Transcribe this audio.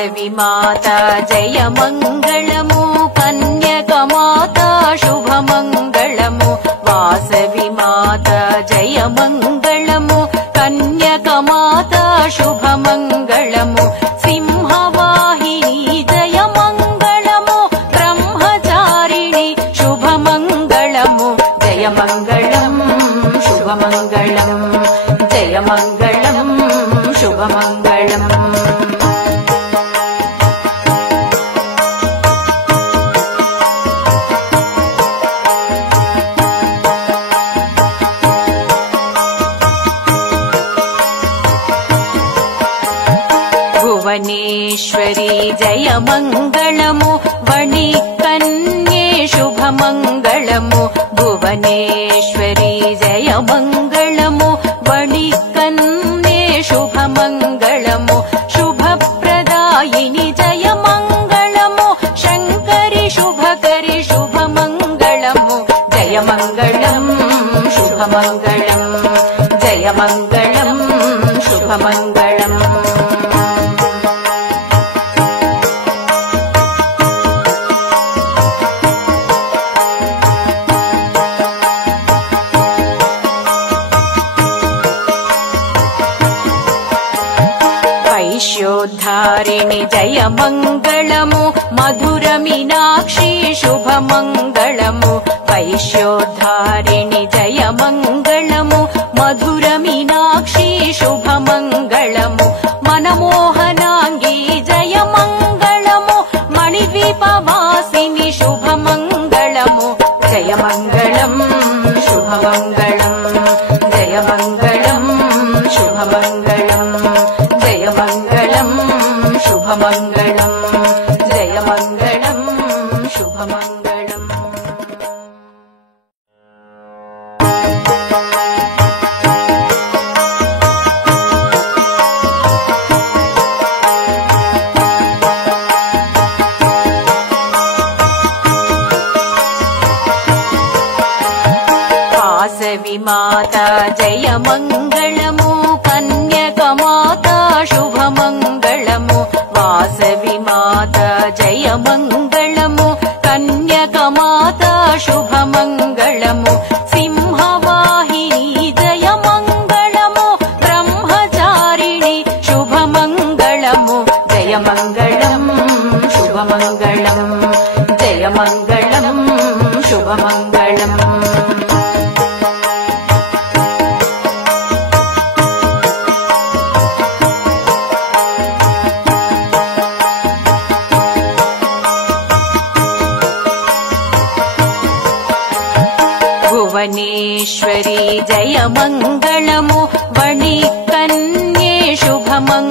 వాసవి మాత జయ మంగళము కన్యక మాత శుభ మంగళము వాసవి మాత జయ మంగళము కన్యక మాత శుభ మంగళము సింహవాహిని జయ మంగళము బ్రహ్మచారిణి శుభ మంగళము జయ మంగళం శుభ మంగళం జయ మంగళం శుభ మంగళం భువనేశ్వరి జయ మంగళము వణి కన్యే శుభ మంగళము భువనేశ్వరి జయ మంగళము వణి కన్యే శుభ మంగళము శుభప్రదాయిని జయ మంగళము శంకరి శుభకరి శుభ మంగళము జయ మంగళం శుభ మంగళం జయ మంగళం శుభ మంగళం వైశ్యోద్ధారిణి జయ మంగళము మధుర మీనాక్షి శుభ మంగళము వైశ్యోద్ధారిణి జయ మంగళము మధుర మీనాక్షి శుభ మంగళము మనమోహనాంగి జయ మంగళము మణిద్వీపవాసిని శుభ మంగళము జయ మంగళం శుభ మంగళం జయ మంగళం శుభ మంగళం జయ మంగళం శుభ మంగళం జయ మంగళం శుభ మంగళం వాసవి మాత జయ మంగళము కన్యక మాత శుభ మంగళము వాసవి మాత జయ మంగళము కన్యక మాత శుభ మంగళము సింహవాహిని జయ మంగళము బ్రహ్మచారిణి శుభ మంగళము జయ మంగళం శుభ మంగళం జయ మంగళం శుభ మంగళం భువనేశ్వరి జయ మంగళము వణి కన్యే శుభ మంగళము